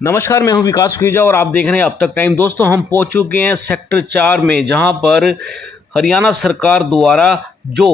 नमस्कार, मैं हूं विकास खुजा और आप देख रहे हैं अब तक टाइम। दोस्तों, हम पहुंच चुके हैं सेक्टर 4 में, जहां पर हरियाणा सरकार द्वारा जो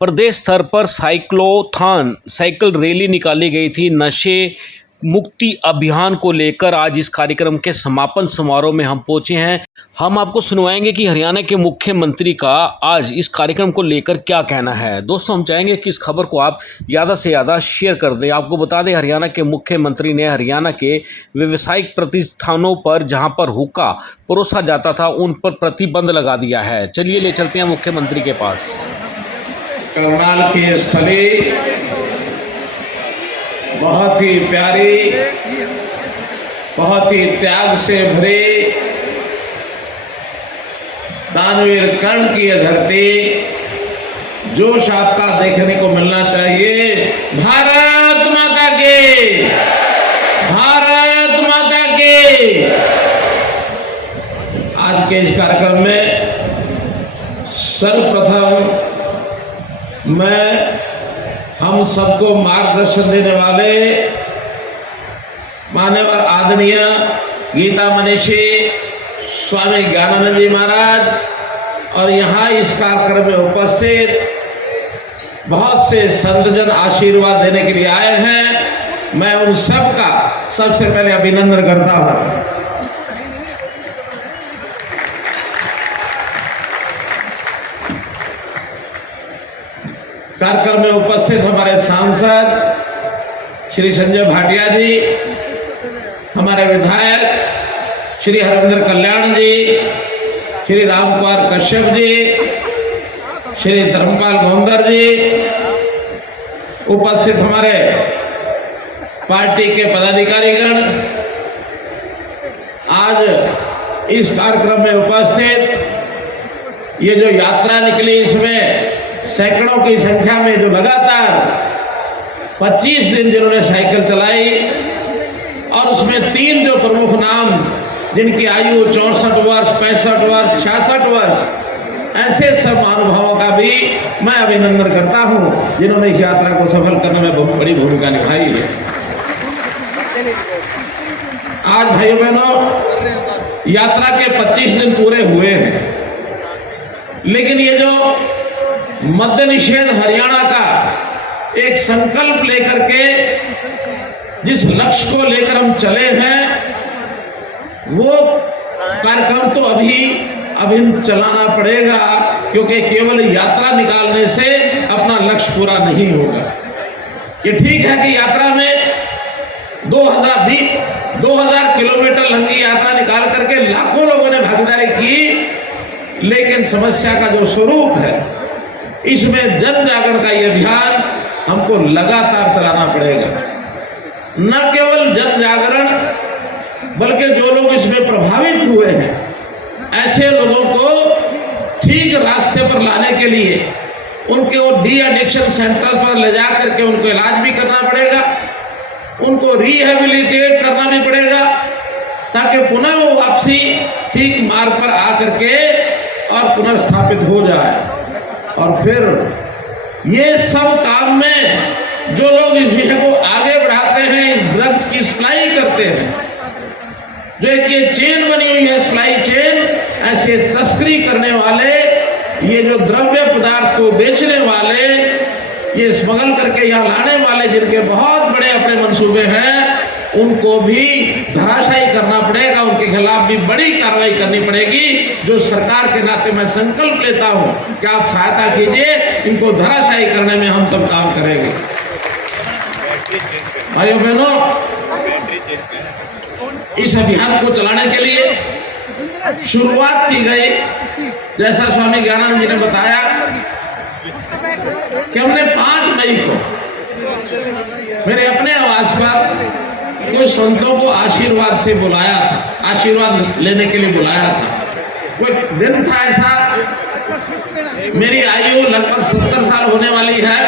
प्रदेश स्तर पर साइक्लोथॉन साइकिल रैली निकाली गई थी नशे मुक्ति अभियान को लेकर, आज इस कार्यक्रम के समापन समारोह में हम पहुंचे हैं। हम आपको सुनवाएंगे कि हरियाणा के मुख्यमंत्री का आज इस कार्यक्रम को लेकर क्या कहना है। दोस्तों, हम चाहेंगे कि इस खबर को आप ज़्यादा से ज़्यादा शेयर कर दें। आपको बता दें, हरियाणा के मुख्यमंत्री ने हरियाणा के व्यावसायिक प्रतिष्ठानों पर जहां पर हुक्का परोसा जाता था उन पर प्रतिबंध लगा दिया है। चलिए ले चलते हैं मुख्यमंत्री के पास। करनाल की स्थली बहुत ही प्यारी, बहुत ही त्याग से भरी, दानवीर कर्ण की यह धरती, जोश आपका देखने को मिलना चाहिए। भारत माता की, भारत माता की। आज के इस कार्यक्रम में सर्वप्रथम मैं हम सबको मार्गदर्शन देने वाले मान्यवर आदरणीय गीता मनीषी स्वामी ज्ञानानंद जी महाराज और यहाँ इस कार्यक्रम में उपस्थित बहुत से संतजन आशीर्वाद देने के लिए आए हैं। मैं उन सब का सबसे पहले अभिनंदन करता हूँ। कार्यक्रम में उपस्थित हमारे सांसद श्री संजय भाटिया जी, हमारे विधायक श्री हरिंदर कल्याण जी, श्री रामकुमार कश्यप जी, श्री धर्मपाल गोंदर जी, उपस्थित हमारे पार्टी के पदाधिकारीगण, आज इस कार्यक्रम में उपस्थित ये जो यात्रा निकली, इसमें सैकड़ों की संख्या में जो लगातार 25 दिन जिन्होंने साइकिल चलाई और उसमें 3 जो प्रमुख नाम जिनकी आयु 64 वर्ष, 65 वर्ष, 66 वर्ष, ऐसे सब महानुभावों का भी मैं अभिनंदन करता हूं जिन्होंने इस यात्रा को सफल करने में बहुत बड़ी भूमिका निभाई है। आज भाइयों बहनों, यात्रा के 25 दिन पूरे हुए हैं, लेकिन ये जो मद्य निषेध हरियाणा का एक संकल्प लेकर के जिस लक्ष्य को लेकर हम चले हैं, वो कार्यक्रम तो अभी चलाना पड़ेगा, क्योंकि केवल यात्रा निकालने से अपना लक्ष्य पूरा नहीं होगा। ये ठीक है कि यात्रा में 2000 किलोमीटर लंबी यात्रा निकाल करके लाखों लोगों ने भागीदारी की, लेकिन समस्या का जो स्वरूप है, इसमें जन जागरण का यह अभियान हमको लगातार चलाना पड़ेगा। न केवल जन जागरण, बल्कि जो लोग इसमें प्रभावित हुए हैं, ऐसे लोगों को ठीक रास्ते पर लाने के लिए उनके वो डी एडिक्शन सेंटर पर ले जा करके उनको इलाज भी करना पड़ेगा, उनको रिहेबिलिटेट करना भी पड़ेगा, ताकि पुनः वो वापसी ठीक मार्ग पर आकर के और पुनर्स्थापित हो जाए। और फिर ये सब काम में जो लोग इस विषय को आगे बढ़ाते हैं, इस ड्रग्स की सप्लाई करते हैं, जो एक ये चेन बनी हुई है, सप्लाई चेन, ऐसे तस्करी करने वाले, ये जो द्रव्य पदार्थ को बेचने वाले, ये स्मगल करके यहाँ लाने वाले, जिनके बहुत बड़े अपने मंसूबे हैं, उनको भी धराशायी करना पड़ेगा। उनके खिलाफ भी बड़ी कार्रवाई करनी पड़ेगी। जो सरकार के नाते मैं संकल्प लेता हूं कि आप सहायता कीजिए, इनको धराशायी करने में हम सब काम करेंगे। भाइयों बहनों, इस अभियान को चलाने के लिए शुरुआत की गई, जैसा स्वामी ज्ञानानंद जी ने बताया कि हमने 5 मई को मेरे अपने आवास पर कुछ संतों को आशीर्वाद से बुलाया था, आशीर्वाद लेने के लिए बुलाया था। कोई दिन था ऐसा, मेरी आयु लगभग 70 साल होने वाली है,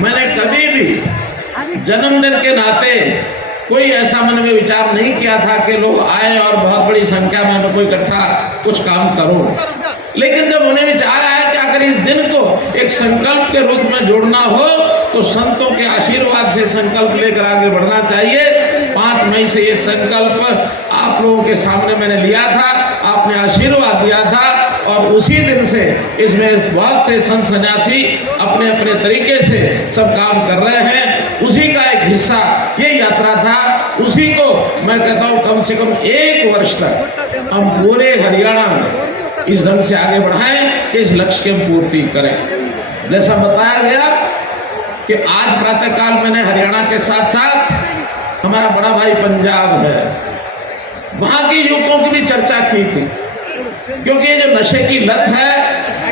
मैंने कभी भी जन्मदिन के नाते कोई ऐसा मन में विचार नहीं किया था कि लोग आए और बहुत बड़ी संख्या में मैं कोई इकट्ठा कुछ काम करूं। लेकिन जब उन्हें विचार आया कि अगर इस दिन को एक संकल्प के रूप में जोड़ना हो तो संतों के आशीर्वाद से संकल्प लेकर आगे बढ़ना चाहिए। 5 मई से ये संकल्प आप लोगों के सामने मैंने लिया था, आपने आशीर्वाद दिया था, और उसी दिन से इसमें बहुत से संत सन्यासी अपने अपने तरीके से सब काम कर रहे हैं। उसी का एक हिस्सा ये यात्रा था। उसी को मैं कहता हूँ कम से कम 1 वर्ष तक हम पूरे हरियाणा में इस ढंग से आगे बढ़ाएं कि इस लक्ष्य की हम पूर्ति करें। जैसा बताया गया कि आज प्रातःकाल मैंने हरियाणा के साथ साथ हमारा बड़ा भाई पंजाब है, वहां के युवकों की भी चर्चा की थी, क्योंकि ये जो नशे की लत है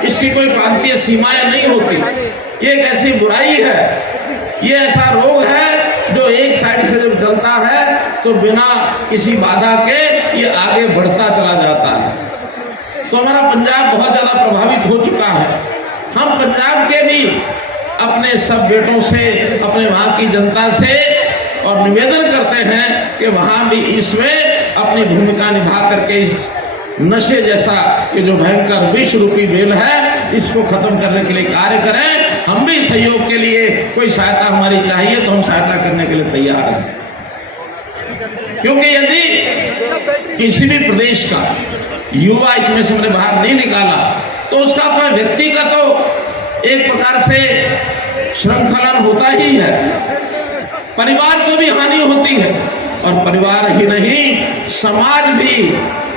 इसकी कोई प्रांतीय सीमाएं नहीं होती। ये एक ऐसी बुराई है, ये ऐसा रोग है जो एक साइड से जब चलता है तो बिना किसी बाधा के ये आगे बढ़ता चला जाता है। तो हमारा पंजाब बहुत ज्यादा प्रभावित हो चुका है। हम पंजाब के भी अपने सब बेटों से, अपने वहां की जनता से और निवेदन करते हैं कि वहां भी इसमें अपनी भूमिका निभा करके इस नशे जैसा ये जो भयंकर विष रूपी बेल है इसको खत्म करने के लिए कार्य करें। हम भी सहयोग के लिए कोई सहायता हमारी चाहिए तो हम सहायता करने के लिए तैयार हैं, क्योंकि यदि किसी भी प्रदेश का युवा इसमें से हमने बाहर नहीं निकाला तो उसका अपना व्यक्ति का तो एक प्रकार से श्रृंखलन होता ही है, परिवार को भी हानि होती है, और परिवार ही नहीं समाज भी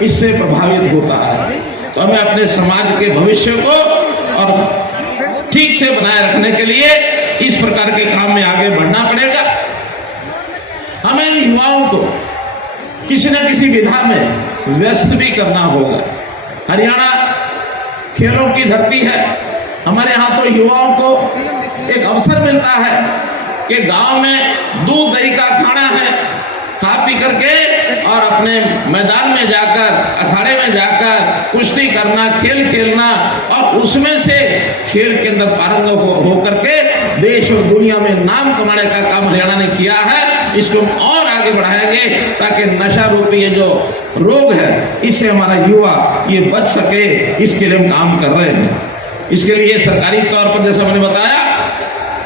इससे प्रभावित होता है। तो हमें अपने समाज के भविष्य को और ठीक से बनाए रखने के लिए इस प्रकार के काम में आगे बढ़ना पड़ेगा। हमें युवाओं को किसी न किसी विधा में व्यस्त भी करना होगा। हरियाणा खेलों की धरती है, हमारे यहाँ तो युवाओं को एक अवसर मिलता है कि गांव में दूध दही का खाना है, खा पी करके और अपने मैदान में जाकर, अखाड़े में जाकर कुश्ती करना, खेल खेलना, और उसमें से खेल के अंदर पारंगत हो करके देश और दुनिया में नाम कमाने का काम हरियाणा ने किया है। इसको हम और आगे बढ़ाएंगे ताकि नशा रूपी ये जो रोग है इससे हमारा युवा ये बच सके, इसके लिए हम काम कर रहे हैं। इसके लिए सरकारी तौर पर जैसा मैंने बताया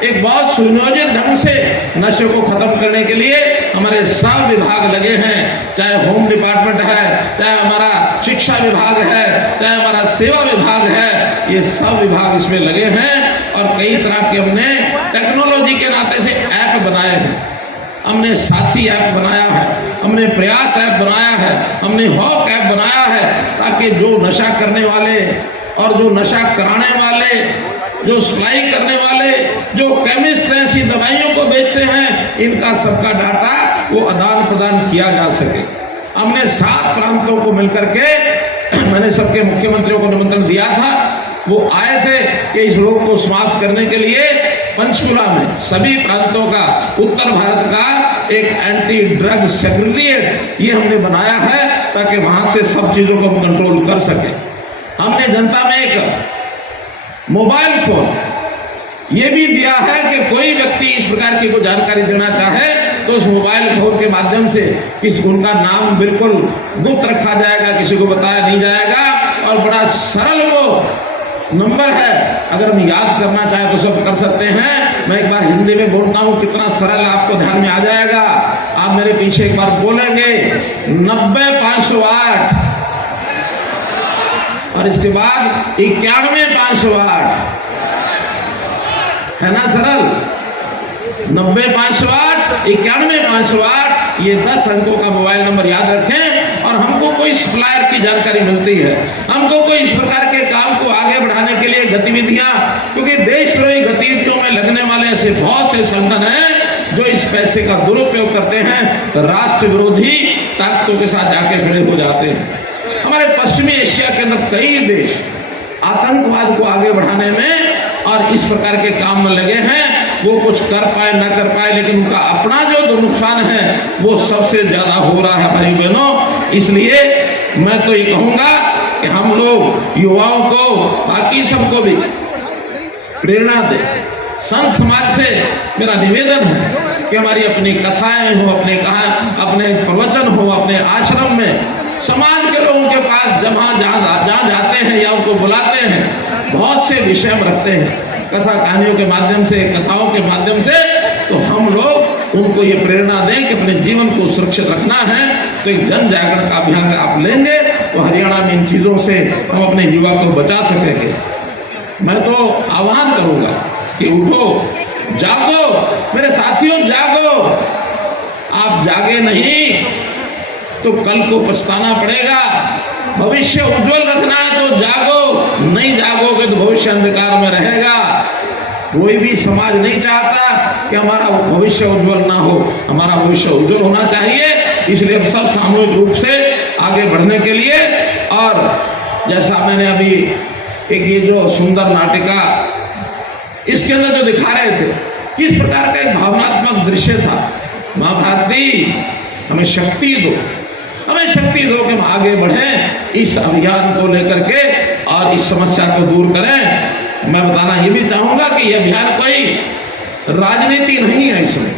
एक बहुत सुनियोजित ढंग से नशे को खत्म करने के लिए हमारे सब विभाग लगे हैं, चाहे होम डिपार्टमेंट है, चाहे हमारा शिक्षा विभाग है, चाहे हमारा सेवा विभाग है, ये सब विभाग इसमें लगे हैं। और कई तरह के हमने टेक्नोलॉजी के नाते से ऐप बनाए हैं। हमने साथी ऐप बनाया है, हमने प्रयास ऐप बनाया है, हमने हॉक ऐप बनाया है, ताकि जो नशा करने वाले और जो नशा कराने वाले, जो सप्लाई करने वाले, जो केमिस्ट ऐसी दवाइयों को बेचते हैं, इनका सबका डाटा वो आदान प्रदान किया जा सके। हमने 7 प्रांतों को मिलकर के मैंने सबके मुख्यमंत्रियों को निमंत्रण दिया था, वो आए थे कि इस रोग को समाप्त करने के लिए पंचकुला में सभी प्रांतों का, उत्तर भारत का एक एंटी ड्रग सेक्रेटरिएट ये हमने बनाया है ताकि वहां से सब चीजों को हम कंट्रोल कर सके। हमने जनता में एक मोबाइल फोन ये भी दिया है कि कोई व्यक्ति इस प्रकार की कोई जानकारी देना चाहे तो उस मोबाइल फोन के माध्यम से किसी उनका नाम बिल्कुल गुप्त रखा जाएगा, किसी को बताया नहीं जाएगा, और बड़ा सरल वो नंबर है, अगर हम याद करना चाहे तो सब कर सकते हैं। मैं एक बार हिंदी में बोलता हूँ, कितना सरल आपको ध्यान में आ जाएगा। आप मेरे पीछे एक बार बोलेंगे 90-508 और इसके बाद 91-508, है ना सरल? 90-508, 91-508, ये 10 अंकों का मोबाइल नंबर याद रखें। और हमको कोई सप्लायर की जानकारी मिलती है, हमको कोई इस प्रकार के काम को आगे बढ़ाने के लिए गतिविधियां, क्योंकि देशद्रोही गतिविधियों में लगने वाले ऐसे बहुत से संगठन हैं जो इस पैसे का दुरुपयोग करते हैं, राष्ट्र विरोधी ताकतों के साथ जाके खड़े हो जाते हैं। हमारे पश्चिमी एशिया के अंदर कई देश आतंकवाद को आगे बढ़ाने में और इस प्रकार के काम में लगे हैं। वो कुछ कर पाए ना कर पाए, लेकिन उनका अपना जो नुकसान है वो सबसे ज्यादा हो रहा है भाई बहनों। इसलिए मैं तो ये कहूंगा कि हम लोग युवाओं को, बाकी सबको भी प्रेरणा दें। संत समाज से मेरा निवेदन है कि हमारी अपनी कथाएं हो, अपने प्रवचन हो, अपने आश्रम में समाज के लोगों के पास जहाँ जाते हैं या उनको बुलाते हैं, बहुत से विषय हम रखते हैं कथा कहानियों के माध्यम से, कथाओं के माध्यम से, तो हम लोग उनको ये प्रेरणा दें कि अपने जीवन को सुरक्षित रखना है। तो एक जन जागरण का अभियान आप लेंगे तो हरियाणा में इन चीज़ों से हम अपने युवा को बचा सकेंगे। मैं तो आह्वान करूंगा कि उठो, जागो मेरे साथियों, जागो। आप जागे नहीं तो कल को पछताना पड़ेगा। भविष्य उज्जवल रखना है तो जागो, नहीं जागोगे तो भविष्य अंधकार में रहेगा। कोई भी समाज नहीं चाहता कि हमारा भविष्य उज्जवल ना हो, हमारा भविष्य उज्जवल होना चाहिए। इसलिए हम सब सामूहिक रूप से आगे बढ़ने के लिए, और जैसा मैंने अभी एक ये जो सुंदर नाटिका इसके अंदर जो दिखा रहे थे, किस प्रकार का एक भावनात्मक दृश्य था। माँ भारती हमें शक्ति दो, हमें शक्ति दो कि हम आगे बढ़ें इस अभियान को लेकर के और इस समस्या को दूर करें। मैं बताना ये भी चाहूंगा कि यह अभियान कोई राजनीति नहीं है। इसमें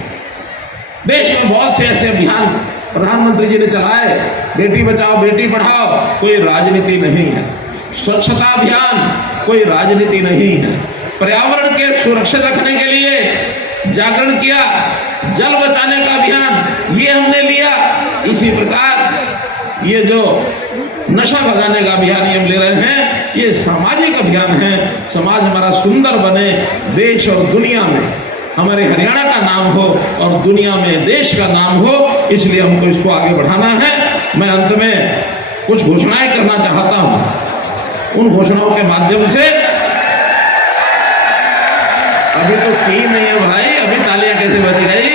देश में बहुत से ऐसे अभियान प्रधानमंत्री जी ने चलाए, बेटी बचाओ बेटी पढ़ाओ, कोई राजनीति नहीं है। स्वच्छता अभियान कोई राजनीति नहीं है। पर्यावरण के सुरक्षित रखने के लिए जागरण किया, जल बचाने का अभियान ये हमने लिया। इसी प्रकार ये जो नशा भगाने का अभियान ये हम ले रहे हैं, ये सामाजिक अभियान है। समाज हमारा सुंदर बने, देश और दुनिया में हमारे हरियाणा का नाम हो और दुनिया में देश का नाम हो, इसलिए हमको इसको आगे बढ़ाना है। मैं अंत में कुछ घोषणाएं करना चाहता हूं। उन घोषणाओं के माध्यम से, अभी तो की नहीं है भाई, अभी तालियां कैसे बज गई,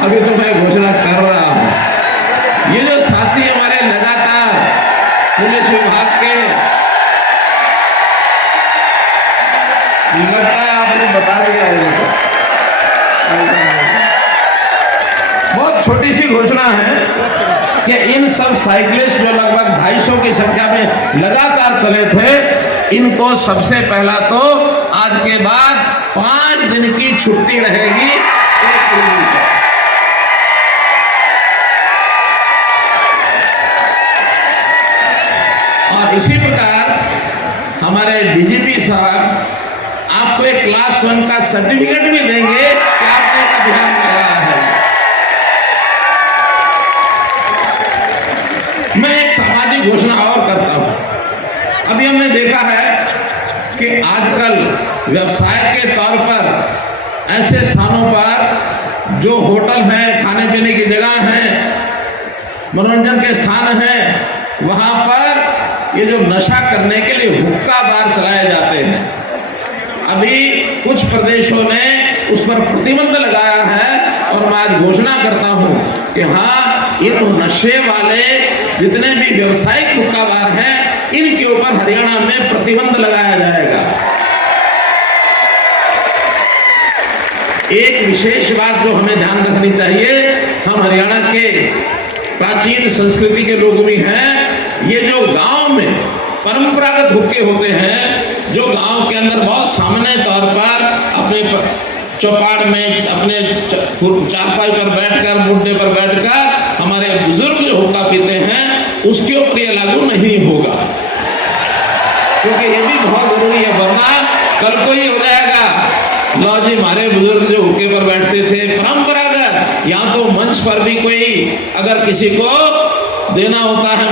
अभी तो मैं घोषणा कर रहा हूं। ये जो साथी हमारे लगातार पुलिस विभाग के, लगता है आपने बता दिया है, बहुत छोटी सी घोषणा है कि इन सब साइकिलिस्ट जो लगभग 250 की संख्या में लगातार चले थे, इनको सबसे पहला तो आज के बाद 5 दिन की छुट्टी रहेगी। और इसी प्रकार हमारे डीजीपी साहब आपको एक क्लास 1 का सर्टिफिकेट भी देंगे कि आपने एक अभियान कराया है। मैं एक सामाजिक घोषणा और करता हूं। अभी हमने देखा है कि आजकल व्यवसाय के तौर पर ऐसे स्थानों पर जो होटल हैं, खाने पीने की जगह हैं, मनोरंजन के स्थान हैं, वहां पर ये जो नशा करने के लिए हुक्का बार चलाए जाते हैं। अभी कुछ प्रदेशों ने उस पर प्रतिबंध लगाया है और मैं आज घोषणा करता हूं कि हाँ, इन नशे वाले जितने भी व्यवसायिक हुक्का बार हैं, इनके ऊपर हरियाणा में प्रतिबंध लगाया जाएगा। एक विशेष बात जो हमें ध्यान रखनी चाहिए, हम हरियाणा के प्राचीन संस्कृति के लोग भी हैं। ये जो गांव में परंपरागत हुक्के होते हैं, जो गांव के अंदर बहुत सामान्य तौर पर अपने चौपाड़ में, अपने चारपाई पर बैठकर, मुड्डे पर बैठकर हमारे बुजुर्ग जो हुक्का पीते हैं, उसके ऊपर ये लागू नहीं होगा, क्योंकि ये भी बहुत जरूरी है। वरना कल को ये हो जाएगा, लो जी हमारे बुजुर्ग जो हुक्के पर बैठते थे परंपरागत, यहाँ तो मंच पर भी कोई अगर किसी को देना होता है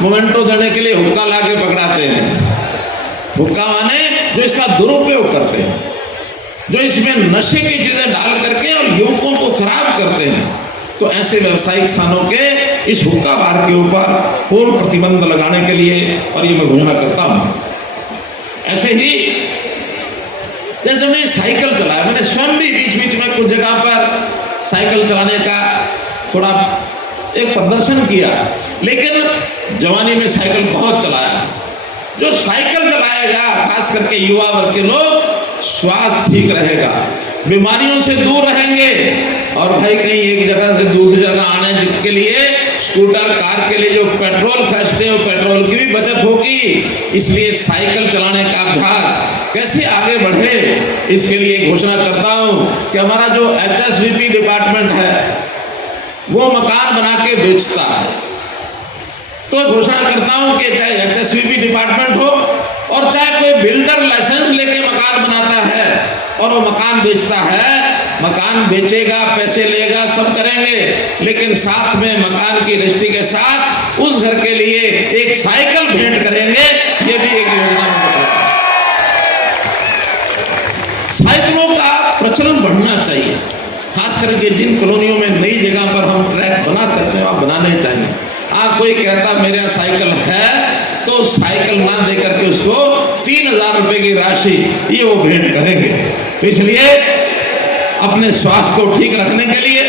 मोमेंटो देने के लिए हुक्का लाके पकड़ाते हैं। हुक्का माने जो इसका दुरुपयोग करते हैं, जो इसमें नशे की चीजें डाल करके और युवकों को खराब करते हैं। तो ऐसे व्यवसायिक स्थानों के इस हुक्का बार के ऊपर पूर्ण प्रतिबंध लगाने के लिए, और ये मैं घोषणा करता हूं। ऐसे ही जैसे मैंने साइकिल चलाया, मैंने स्वयं भी बीच बीच में कुछ जगह पर साइकिल चलाने का थोड़ा एक प्रदर्शन किया, लेकिन जवानी में साइकिल बहुत चलाया। जो साइकिल चलाएगा, खास करके युवा वर्ग के लोग, स्वास्थ्य ठीक रहेगा, बीमारियों से दूर रहेंगे। और भाई कहीं एक जगह से दूसरी जगह आने के लिए स्कूटर, कार के लिए जो पेट्रोल खर्चते हैं, पेट्रोल की भी बचत होगी। इसलिए साइकिल चलाने का अभ्यास कैसे आगे बढ़े, इसके लिए घोषणा करता हूं कि हमारा जो HSVP डिपार्टमेंट है वो मकान बना के बेचता है। तो घोषणा करता हूं कि चाहे HSVP डिपार्टमेंट हो और चाहे कोई बिल्डर लाइसेंस लेके मकान बनाता है और वो मकान बेचता है, मकान बेचेगा, पैसे लेगा, सब करेंगे, लेकिन साथ में मकान की रजिस्ट्री के साथ उस घर के लिए एक साइकिल भेंट करेंगे। ये भी एक योजना में बताया। साइकिलों का प्रचलन बढ़ना चाहिए, खास करके जिन कॉलोनियों में नई जगह पर हम ट्रैक बना सकते हैं वहाँ बनाने चाहिए। कोई कहता मेरे यहाँ साइकिल है तो साइकिल ना दे करके उसको 3000 रुपए की राशि ये वो भेंट करेंगे। तो इसलिए अपने स्वास्थ्य को ठीक रखने के लिए,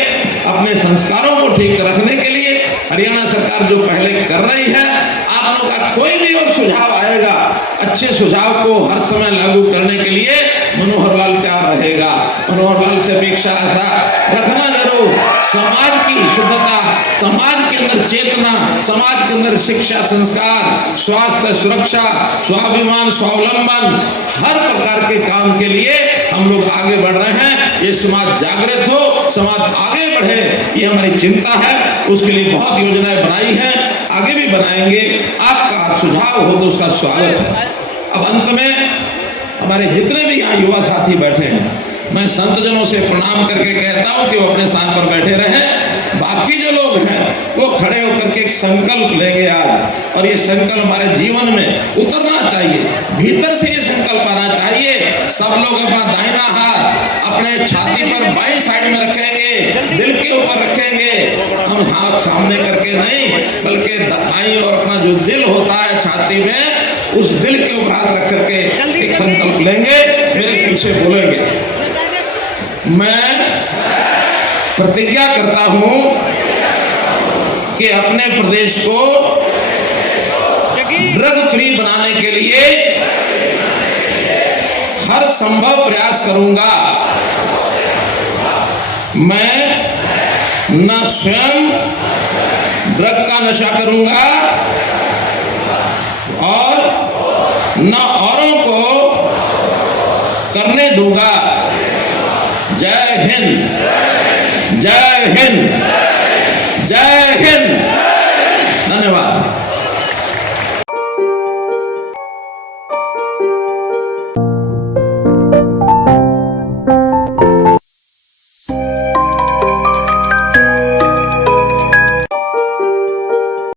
अपने संस्कारों को ठीक रखने के लिए हरियाणा सरकार जो पहले कर रही है, आप लोगों का कोई भी और सुझाव आएगा, अच्छे सुझाव को हर समय लागू करने के लिए मनोहर लाल तैयार रहेगा। मनोहर लाल से अपेक्षा ऐसा रखना जरूर, समाज की शुद्धता, समाज के अंदर चेतना, समाज के अंदर शिक्षा, संस्कार, स्वास्थ्य, सुरक्षा, स्वाभिमान, स्वावलंबन, हर प्रकार के काम के लिए हम लोग आगे बढ़ रहे हैं। ये समाज जागृत हो, समाज आगे बढ़े, ये हमारी चिंता है। उसके लिए बहुत योजनाएं बनाई हैं, आगे भी बनाएंगे। आपका सुझाव हो तो उसका स्वागत है। अब अंत में हमारे जितने भी यहाँ युवा साथी बैठे हैं, मैं संतजनों से प्रणाम करके कहता हूँ कि वो अपने स्थान पर बैठे रहें। बाकी जो लोग हैं वो खड़े होकर के एक संकल्प लेंगे आज, और ये संकल्प हमारे जीवन में उतरना चाहिए, भीतर से ये संकल्प आना चाहिए। सब लोग अपना दाहिना हाथ अपने छाती पर बाईं साइड में रखेंगे, दिल के ऊपर रखेंगे। हम हाथ सामने करके नहीं, बल्कि दाईं और अपना जो दिल होता है छाती में, उस दिल के ऊपर हाथ रख करके एक संकल्प लेंगे। मेरे पीछे बोलेंगे, मैं प्रतिज्ञा करता हूं कि अपने प्रदेश को ड्रग फ्री बनाने के लिए हर संभव प्रयास करूंगा। मैं न स्वयं ड्रग का नशा करूंगा और न औरों को करने दूंगा। जय हिंद, जय हिंद, जय हिंद।